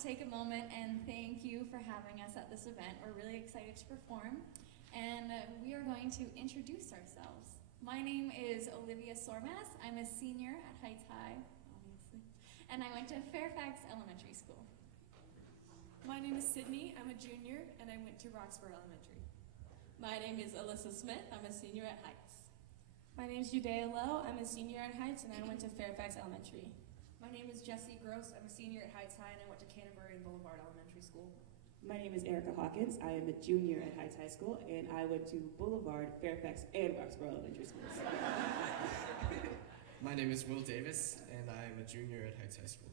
take a moment and thank you for having us at this event. We're really excited to perform, and we are going to introduce ourselves. My name is Olivia Sormas. I'm a senior at Heights High, obviously, and I went to Fairfax Elementary School. My name is Sydney. I'm a junior, and I went to Roxborough Elementary. My name is Alyssa Smith. I'm a senior at Heights. My name is Judea Lowe. I'm a senior at Heights, and I went to Fairfax Elementary. My name is Jessie Gross. I'm a senior at Heights High, and I went to Canterbury and Boulevard Elementary School. My name is Erica Hawkins. I am a junior at Heights High School, and I went to Boulevard, Fairfax, and Roxborough Elementary Schools. My name is Will Davis, and I am a junior at Heights High School.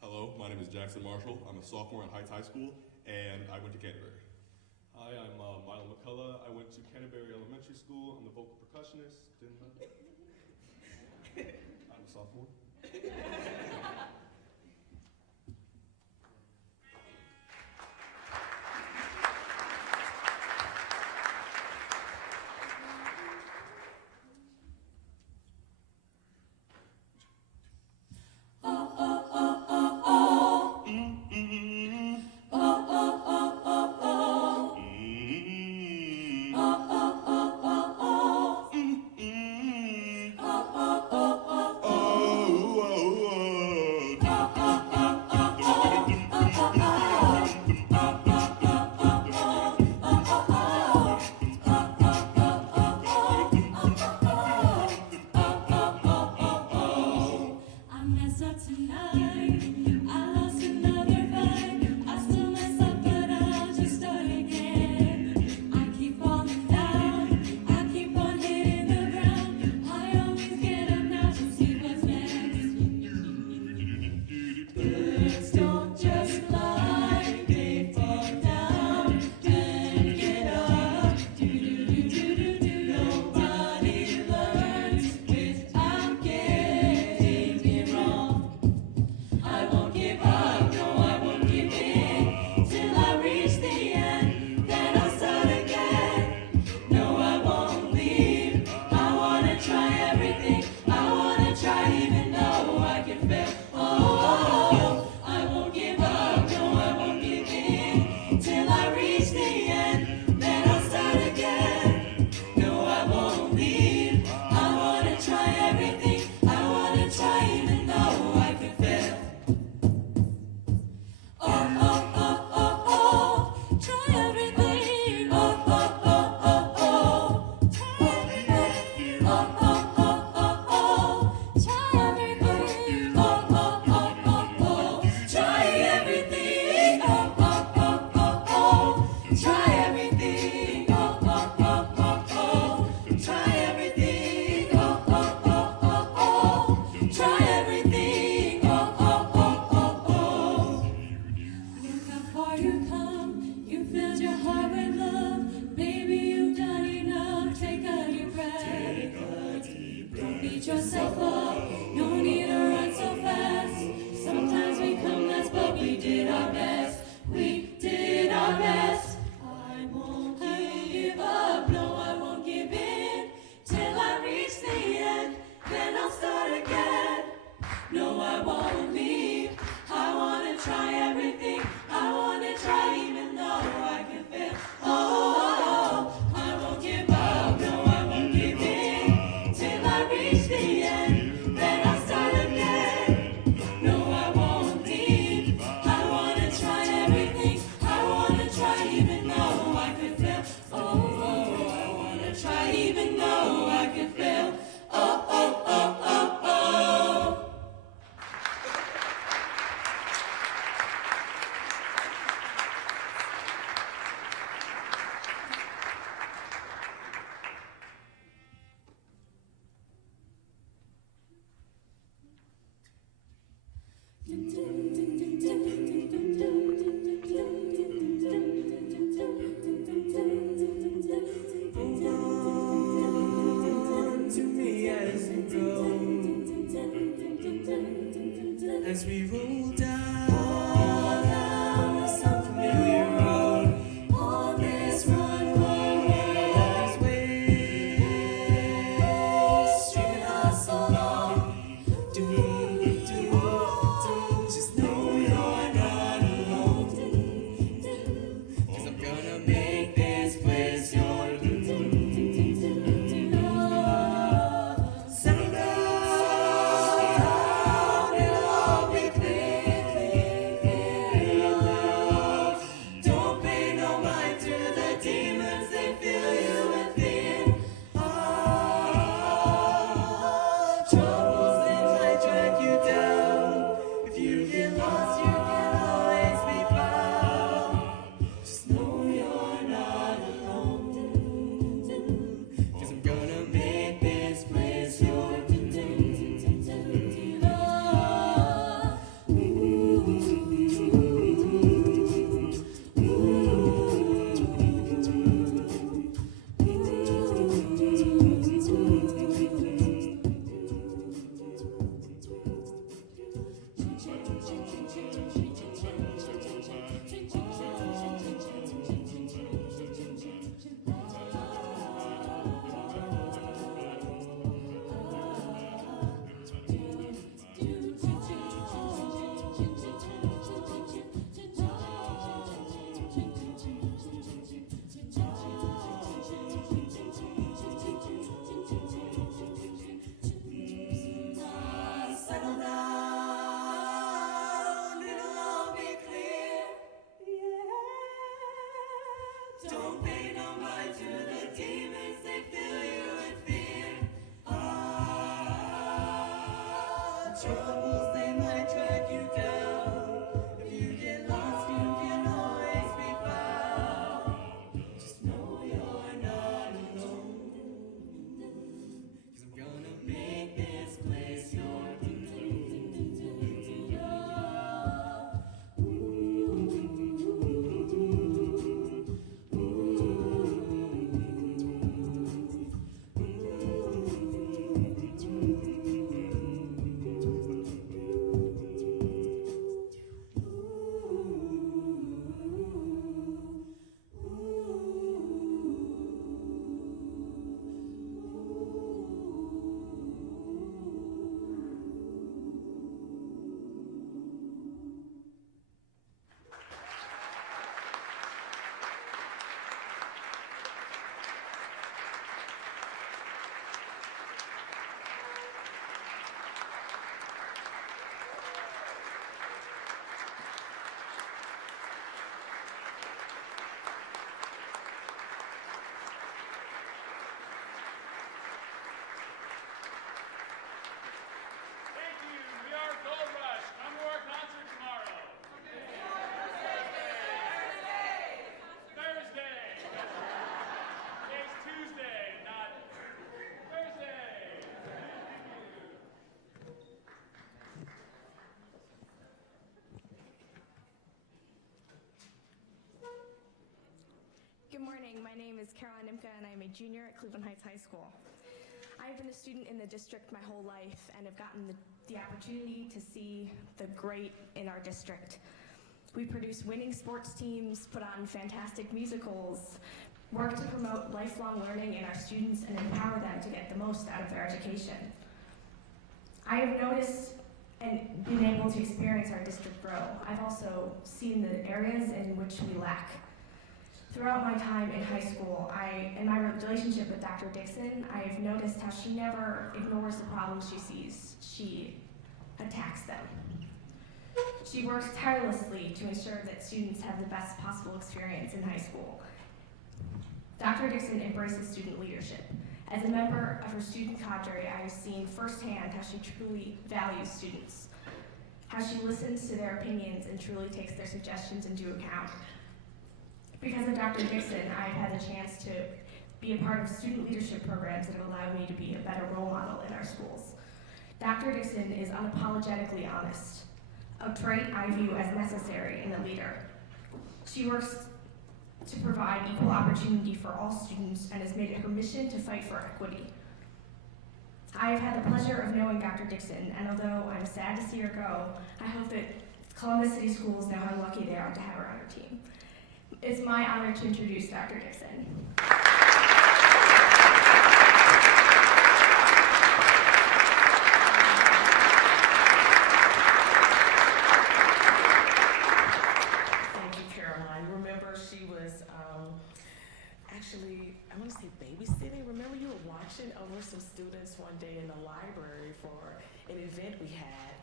Hello, my name is Jackson Marshall. I'm a sophomore at Heights High School, and I went to Canterbury. Hi, I'm Milo McCullough. I went to Canterbury Elementary School. I'm the vocal percussionist. I'm a sophomore. As we roll down some familiar road, on this run forward, waves streaming us along. Do, just know you're not alone. My name is Caroline Imka, and I'm a junior at Cleveland Heights High School. I've been a student in the district my whole life and have gotten the opportunity to see the great in our district. We produce winning sports teams, put on fantastic musicals, work to promote lifelong learning in our students, and empower them to get the most out of their education. I have noticed and been able to experience our district grow. I've also seen the areas in which we lack. Throughout my time in high school, in my relationship with Dr. Dixon, I've noticed how she never ignores the problems she sees. She attacks them. She works tirelessly to ensure that students have the best possible experience in high school. Dr. Dixon embraces student leadership. As a member of her student cadre, I have seen firsthand how she truly values students, how she listens to their opinions and truly takes their suggestions into account. Because of Dr. Dixon, I've had the chance to be a part of student leadership programs that have allowed me to be a better role model in our schools. Dr. Dixon is unapologetically honest, a trait I view as necessary in a leader. She works to provide equal opportunity for all students and has made it her mission to fight for equity. I have had the pleasure of knowing Dr. Dixon, and although I'm sad to see her go, I hope that Columbus City Schools know how lucky they are to have her on her team. It's my honor to introduce Dr. Dixon. Thank you, Caroline. Remember, she was actually, I want to say babysitting. Remember you were watching over some students one day in the library for an event we had.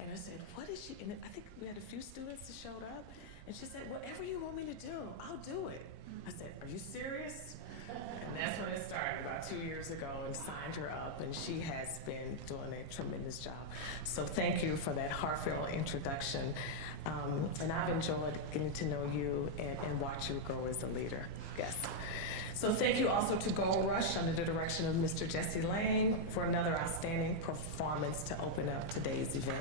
And I said, what is she? And I think we had a few students that showed up. And she said, whatever you want me to do, I'll do it. I said, are you serious? And that's when it started about 2 years ago, and signed her up, and she has been doing a tremendous job. So thank you for that heartfelt introduction. And I've enjoyed getting to know you and watch you grow as a leader. Yes. So thank you also to Gold Rush under the direction of Mr. Jesse Lang for another outstanding performance to open up today's event.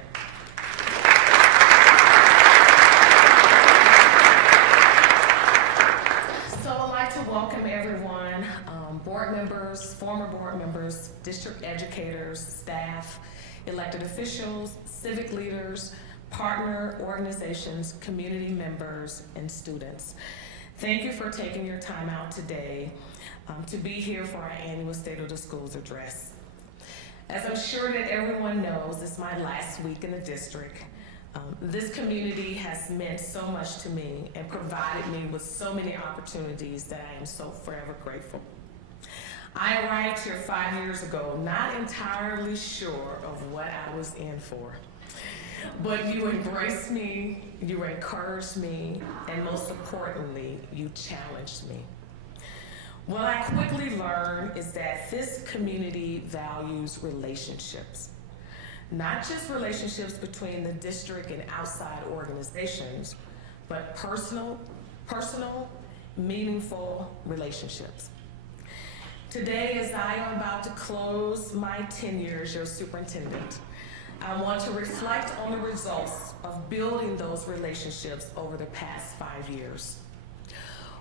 Welcome everyone, board members, former board members, district educators, staff, elected officials, civic leaders, partner organizations, community members, and students. Thank you for taking your time out today to be here for our annual State of the Schools address. As I'm sure that everyone knows, it's my last week in the district. This community has meant so much to me and provided me with so many opportunities that I am so forever grateful. I arrived here 5 years ago, not entirely sure of what I was in for. But you embraced me, you encouraged me, and most importantly, you challenged me. What I quickly learned is that this community values relationships. Not just relationships between the district and outside organizations, but personal, meaningful relationships. Today, as I am about to close my tenure as your superintendent, I want to reflect on the results of building those relationships over the past 5 years.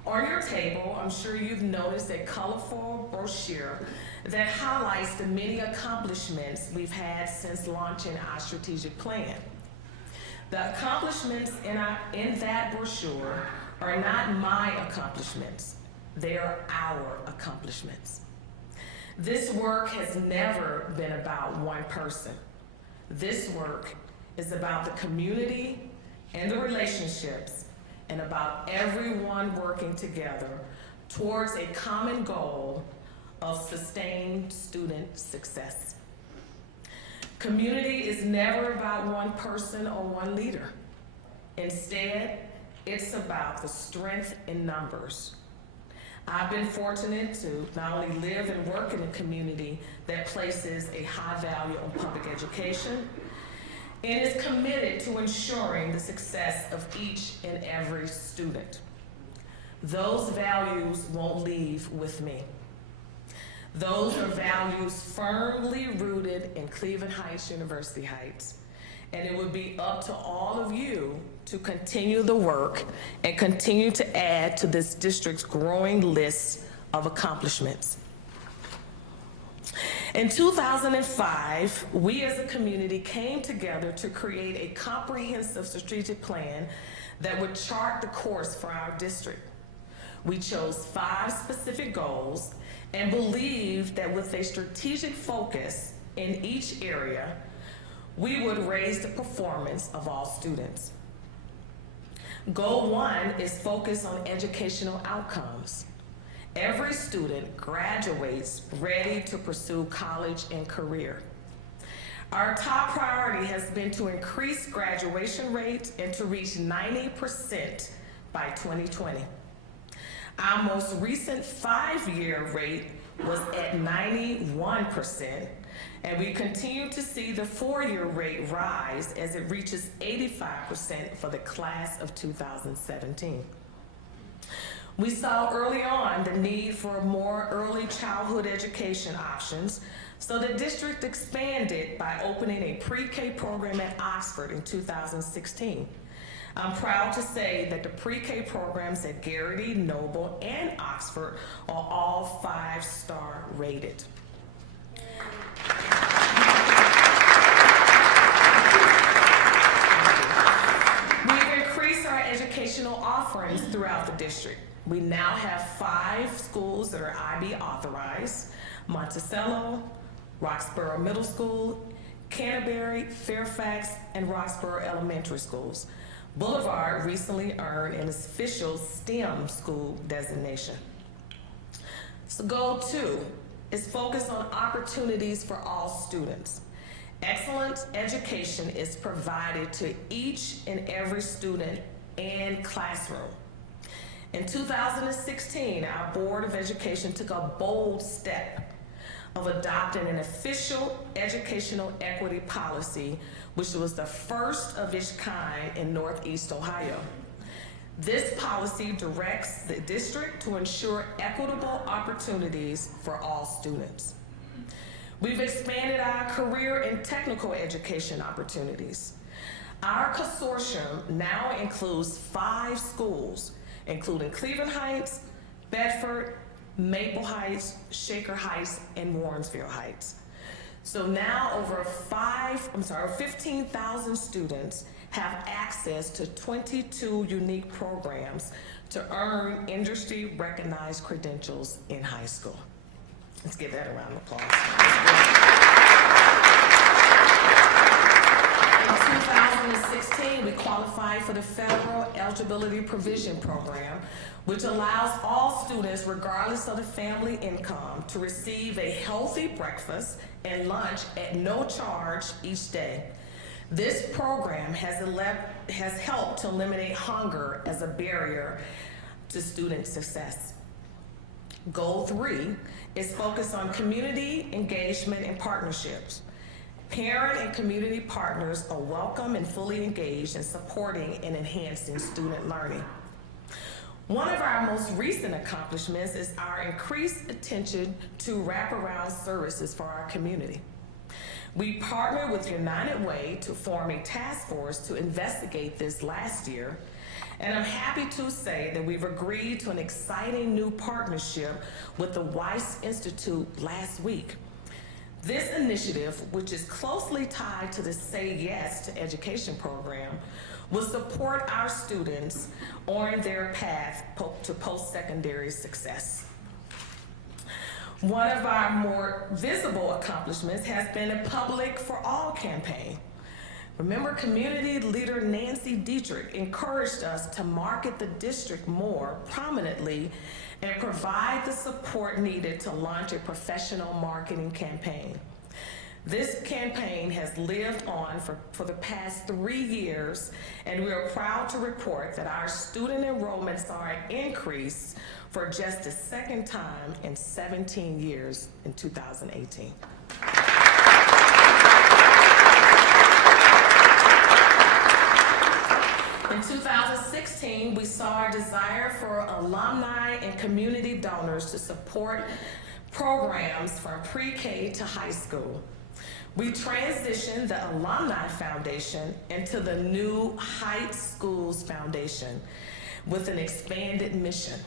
On your table, I'm sure you've noticed a colorful brochure that highlights the many accomplishments we've had since launching our strategic plan. The accomplishments in that brochure are not my accomplishments, they are our accomplishments. This work has never been about one person. This work is about the community and the relationships, and about everyone working together towards a common goal of sustained student success. Community is never about one person or one leader. Instead, it's about the strength in numbers. I've been fortunate to not only live and work in a community that places a high value on public education, and is committed to ensuring the success of each and every student. Those values won't leave with me. Those are values firmly rooted in Cleveland Heights, University Heights, and it would be up to all of you to continue the work and continue to add to this district's growing list of accomplishments. In 2005, we as a community came together to create a comprehensive strategic plan that would chart the course for our district. We chose 5 specific goals and believed that with a strategic focus in each area, we would raise the performance of all students. Goal 1 is focused on educational outcomes. Every student graduates ready to pursue college and career. Our top priority has been to increase graduation rates and to reach 90% by 2020. Our most recent 5-year rate was at 91%, and we continue to see the 4-year rate rise as it reaches 85% for the class of 2017. We saw early on the need for more early childhood education options, so the district expanded by opening a pre-K program at Oxford in 2016. I'm proud to say that the pre-K programs at Garrity, Noble, and Oxford are all 5-star rated. We've increased our educational offerings throughout the district. We now have 5 schools that are IB authorized: Monticello, Roxborough Middle School, Canterbury, Fairfax, and Roxborough Elementary Schools. Boulevard recently earned an official STEM school designation. So goal 2 is focused on opportunities for all students. Excellent education is provided to each and every student and classroom. In 2016, our Board of Education took a bold step of adopting an official educational equity policy, which was the first of its kind in Northeast Ohio. This policy directs the district to ensure equitable opportunities for all students. We've expanded our career and technical education opportunities. Our consortium now includes 5 schools, including Cleveland Heights, Bedford, Maple Heights, Shaker Heights, and Warrensville Heights. So now over 15,000 students have access to 22 unique programs to earn industry-recognized credentials in high school. Let's give that a round of applause. In 2016, we qualified for the Federal Eligibility Provision Program, which allows all students, regardless of the family income, to receive a healthy breakfast and lunch at no charge each day. This program has helped to eliminate hunger as a barrier to student success. Goal 3 is focused on community engagement and partnerships. Parent and community partners are welcome and fully engaged in supporting and enhancing student learning. One of our most recent accomplishments is our increased attention to wraparound services for our community. We partnered with United Way to form a task force to investigate this last year, and I'm happy to say that we've agreed to an exciting new partnership with the Weiss Institute last week. This initiative, which is closely tied to the Say Yes to Education program, will support our students on their path to post-secondary success. One of our more visible accomplishments has been a Public for All campaign. Remember, community leader Nancy Dietrich encouraged us to market the district more prominently and provide the support needed to launch a professional marketing campaign. This campaign has lived on for the past 3 years, and we are proud to report that our student enrollments are an increase for just the second time in 17 years in 2018. In 2016, we saw a desire for alumni and community donors to support programs from pre-K to high school. We transitioned the Alumni Foundation into the new Heights Schools Foundation with an expanded mission.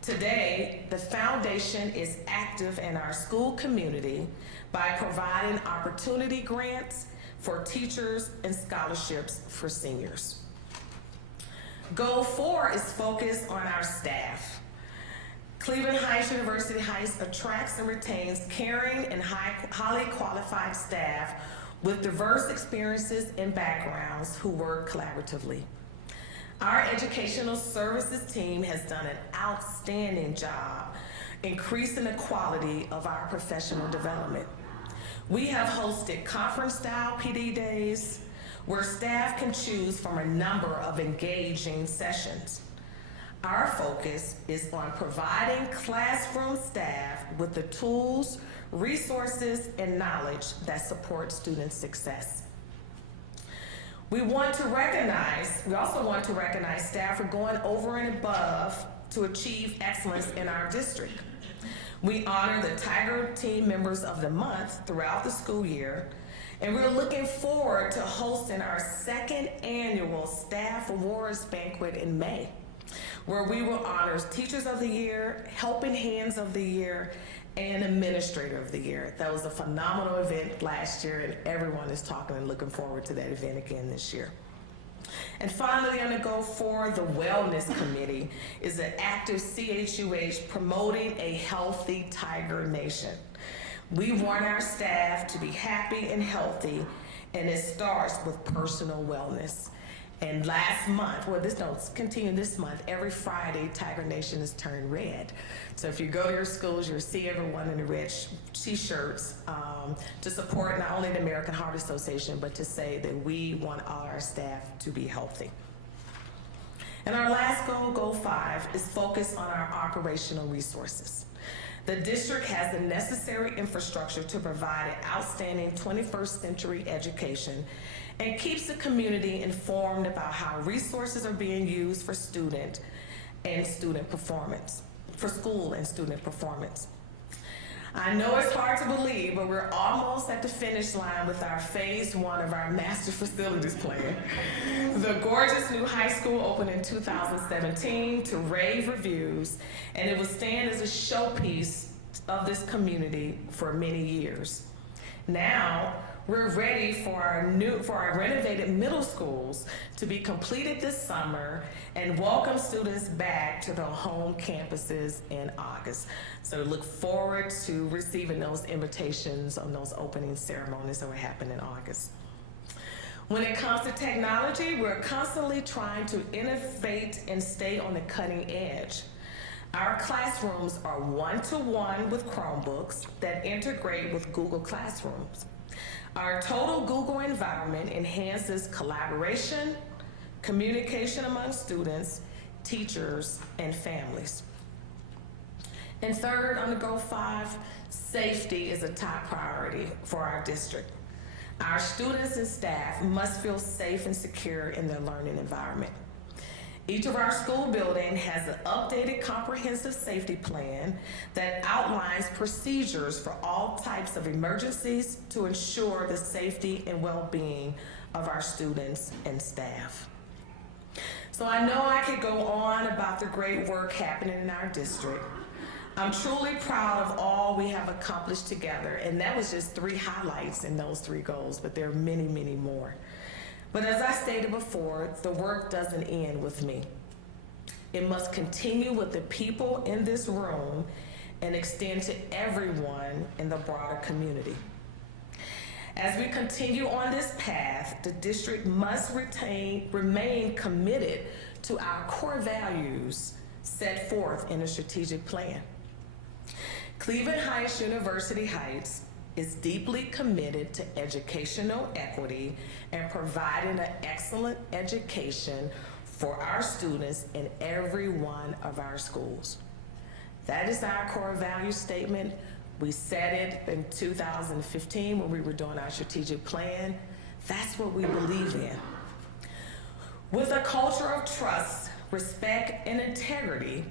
Today, the foundation is active in our school community by providing opportunity grants for teachers and scholarships for seniors. Goal 4 is focused on our staff. Cleveland Heights University Heights attracts and retains caring and highly qualified staff with diverse experiences and backgrounds who work collaboratively. Our educational services team has done an outstanding job increasing the quality of our professional development. We have hosted conference-style PD days where staff can choose from a number of engaging sessions. Our focus is on providing classroom staff with the tools, resources, and knowledge that support student success. We also want to recognize staff for going over and above to achieve excellence in our district. We honor the Tiger Team Members of the Month throughout the school year, and we're looking forward to hosting our second annual Staff Awards Banquet in May, where we will honor Teachers of the Year, Helping Hands of the Year, and Administrator of the Year. That was a phenomenal event last year, and everyone is talking and looking forward to that event again this year. And finally, on the Goal 4, the Wellness Committee is an active CHUH promoting a healthy Tiger Nation. We want our staff to be happy and healthy, and it starts with personal wellness. And last month, continue this month, every Friday, Tiger Nation is turned red. So if you go to your schools, you'll see everyone in the red t-shirts to support not only the American Heart Association, but to say that we want all our staff to be healthy. And our last goal, Goal 5, is focused on our operational resources. The district has the necessary infrastructure to provide an outstanding 21st century education and keeps the community informed about how resources are being used for school and student performance. I know it's hard to believe, but we're almost at the finish line with our phase 1 of our master facilities plan. The gorgeous new high school opened in 2017 to rave reviews, and it will stand as a showpiece of this community for many years. Now, we're ready for our renovated middle schools to be completed this summer and welcome students back to their home campuses in August. So look forward to receiving those invitations on those opening ceremonies that will happen in August. When it comes to technology, we're constantly trying to innovate and stay on the cutting edge. Our classrooms are one-to-one with Chromebooks that integrate with Google Classrooms. Our total Google environment enhances collaboration, communication among students, teachers, and families. And third, on the Goal 5, safety is a top priority for our district. Our students and staff must feel safe and secure in their learning environment. Each of our school buildings has an updated comprehensive safety plan that outlines procedures for all types of emergencies to ensure the safety and well-being of our students and staff. So I know I could go on about the great work happening in our district. I'm truly proud of all we have accomplished together, and that was just 3 highlights in those 3 goals, but there are many, many more. But as I stated before, the work doesn't end with me. It must continue with the people in this room and extend to everyone in the broader community. As we continue on this path, the district must remain committed to our core values set forth in the strategic plan. Cleveland Heights University Heights is deeply committed to educational equity and providing an excellent education for our students in every one of our schools. That is our core value statement. We said it in 2015 when we were doing our strategic plan. That's what we believe in. With a culture of trust, respect, and integrity,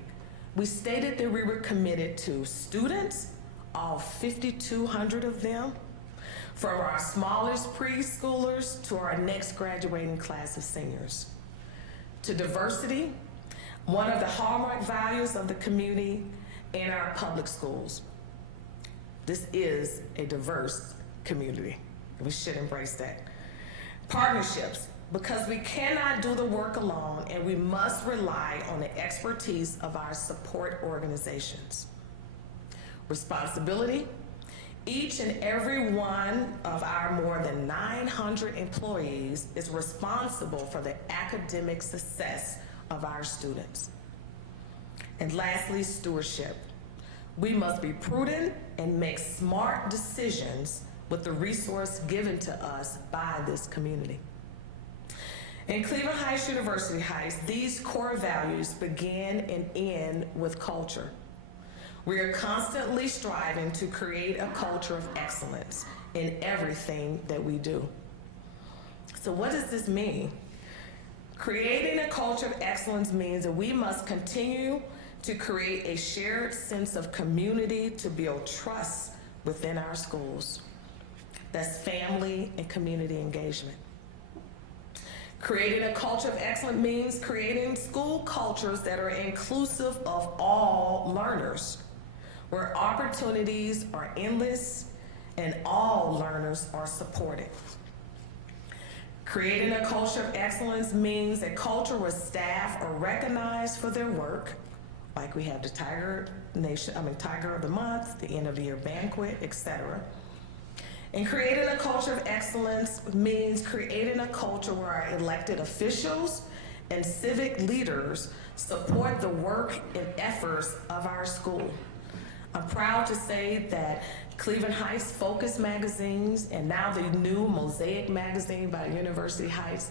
we stated that we were committed to students, all 5,200 of them, from our smallest preschoolers to our next graduating class of seniors. To diversity, one of the hallmark values of the community and our public schools. This is a diverse community. We should embrace that. Partnerships, because we cannot do the work alone and we must rely on the expertise of our support organizations. Responsibility, each and every one of our more than 900 employees is responsible for the academic success of our students. And lastly, stewardship. We must be prudent and make smart decisions with the resource given to us by this community. In Cleveland Heights University Heights, these core values begin and end with culture. We are constantly striving to create a culture of excellence in everything that we do. So what does this mean? Creating a culture of excellence means that we must continue to create a shared sense of community to build trust within our schools. That's family and community engagement. Creating a culture of excellence means creating school cultures that are inclusive of all learners, where opportunities are endless and all learners are supported. Creating a culture of excellence means a culture where staff are recognized for their work, like we have the Tiger of the Month, the end of the year banquet, etc. And creating a culture of excellence means creating a culture where our elected officials and civic leaders support the work and efforts of our school. I'm proud to say that Cleveland Heights Focus magazines and now the new Mosaic magazine by University Heights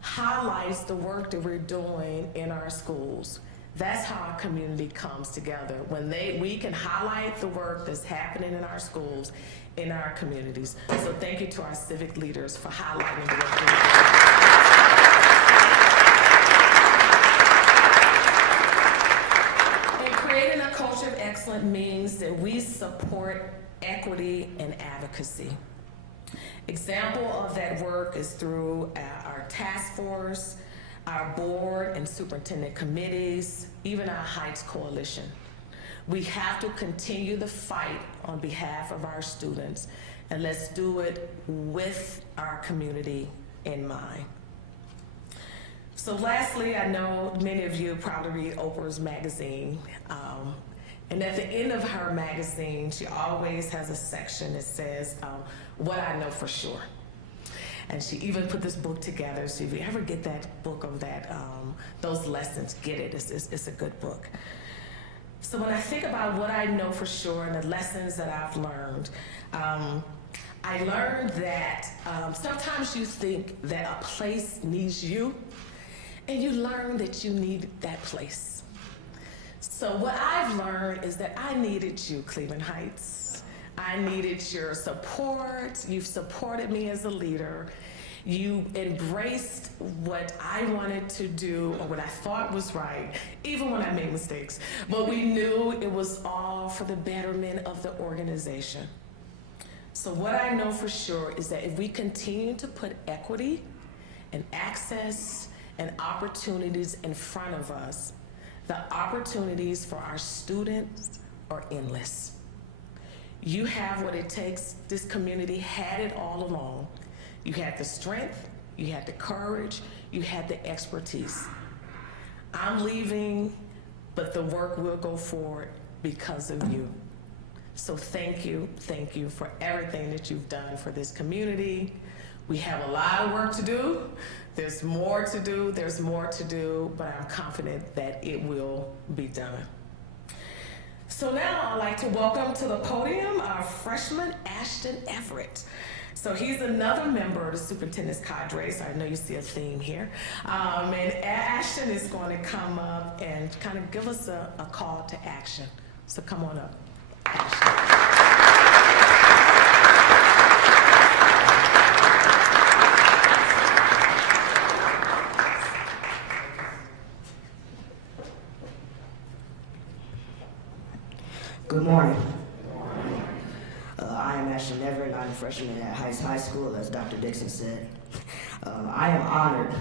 highlights the work that we're doing in our schools. That's how our community comes together, when we can highlight the work that's happening in our schools, in our communities. So thank you to our civic leaders for highlighting the work we're doing. And creating a culture of excellence means that we support equity and advocacy. Example of that work is through our task force, our board and superintendent committees, even our Heights Coalition. We have to continue the fight on behalf of our students, and let's do it with our community in mind. So lastly, I know many of you probably read Oprah's magazine, and at the end of her magazine, she always has a section that says, what I know for sure. And she even put this book together, so if you ever get that book of that, those lessons, get it, it's a good book. So when I think about what I know for sure and the lessons that I've learned, I learned that sometimes you think that a place needs you, and you learn that you need that place. So what I've learned is that I needed you, Cleveland Heights. I needed your support. You've supported me as a leader. You embraced what I wanted to do or what I thought was right, even when I made mistakes. But we knew it was all for the betterment of the organization. So what I know for sure is that if we continue to put equity and access and opportunities in front of us, the opportunities for our students are endless. You have what it takes. This community had it all along. You had the strength, you had the courage, you had the expertise. I'm leaving, but the work will go forward because of you. So thank you for everything that you've done for this community. We have a lot of work to do. There's more to do, but I'm confident that it will be done. So now I'd like to welcome to the podium our freshman, Ashton Everett. So he's another member of the superintendent's cadre, so I know you see a theme here. And Ashton is going to come up and kind of give us a call to action. So come on up, Ashton. Good morning. I am Ashton Ashton Everett, I'm a freshman at Heights High School, as Dr. Dixon said. I am honored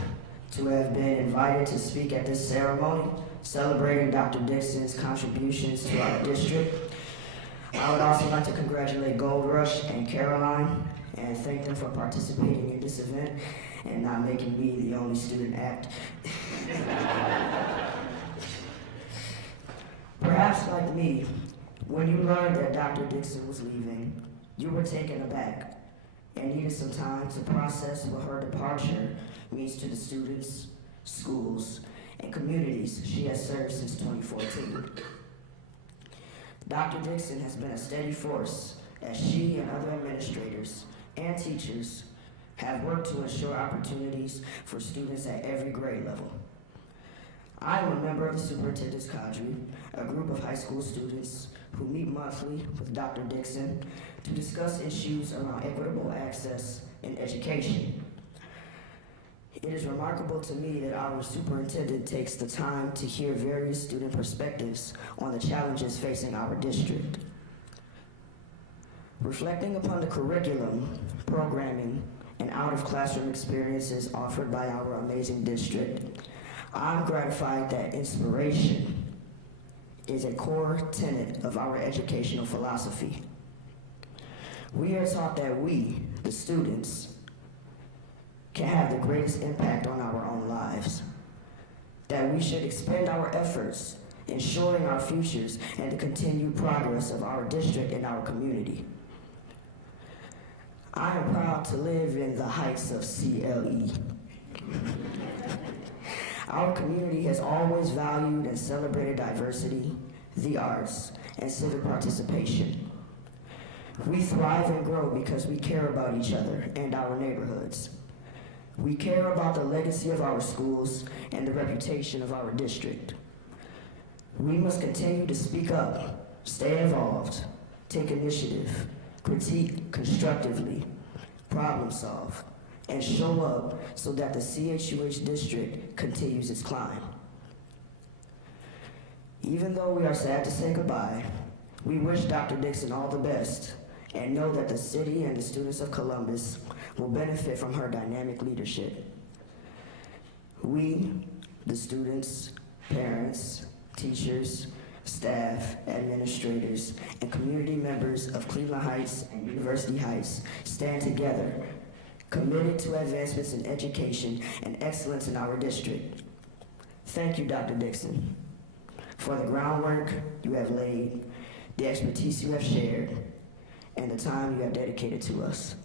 to have been invited to speak at this ceremony celebrating Dr. Dixon's contributions to our district. I would also like to congratulate Gold Rush and Caroline and thank them for participating in this event and not making me the only student act. Perhaps like me, when you learned that Dr. Dixon was leaving, you were taken aback and needed some time to process what her departure means to the students, schools, and communities she has served since 2014. Dr. Dixon has been a steady force as she and other administrators and teachers have worked to ensure opportunities for students at every grade level. I am a member of the Superintendent's Cadre, a group of high school students who meet monthly with Dr. Dixon to discuss issues around equitable access in education. It is remarkable to me that our superintendent takes the time to hear various student perspectives on the challenges facing our district. Reflecting upon the curriculum, programming, and out-of-classroom experiences offered by our amazing district, I'm gratified that inspiration is a core tenet of our educational philosophy. We are taught that we, the students, can have the greatest impact on our own lives, that we should expend our efforts ensuring our futures and the continued progress of our district and our community. I am proud to live in the heights of CLE. Our community has always valued and celebrated diversity, the arts, and civic participation. We thrive and grow because we care about each other and our neighborhoods. We care about the legacy of our schools and the reputation of our district. We must continue to speak up, stay involved, take initiative, critique constructively, problem solve, and show up so that the CHUH district continues its climb. Even though we are sad to say goodbye, we wish Dr. Dixon all the best and know that the city and the students of Columbus will benefit from her dynamic leadership. We, the students, parents, teachers, staff, administrators, and community members of Cleveland Heights and University Heights stand together, committed to advancements in education and excellence in our district. Thank you, Dr. Dixon, for the groundwork you have laid, the expertise you have shared, and the time you have dedicated to us.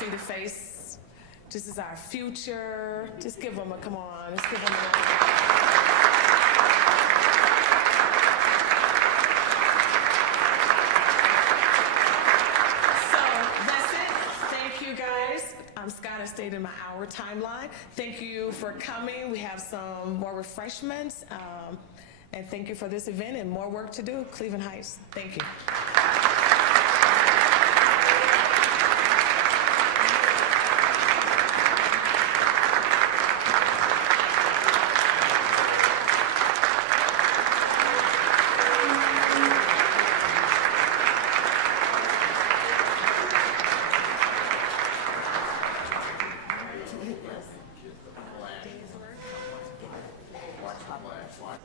See the face. This is our future. Just give them a come on. Let's give them a So that's it. Thank you guys. Scott has stayed in my hour timeline. Thank you for coming. We have some more refreshments. And thank you for this event and more work to do. Cleveland Heights. Thank you. Watch.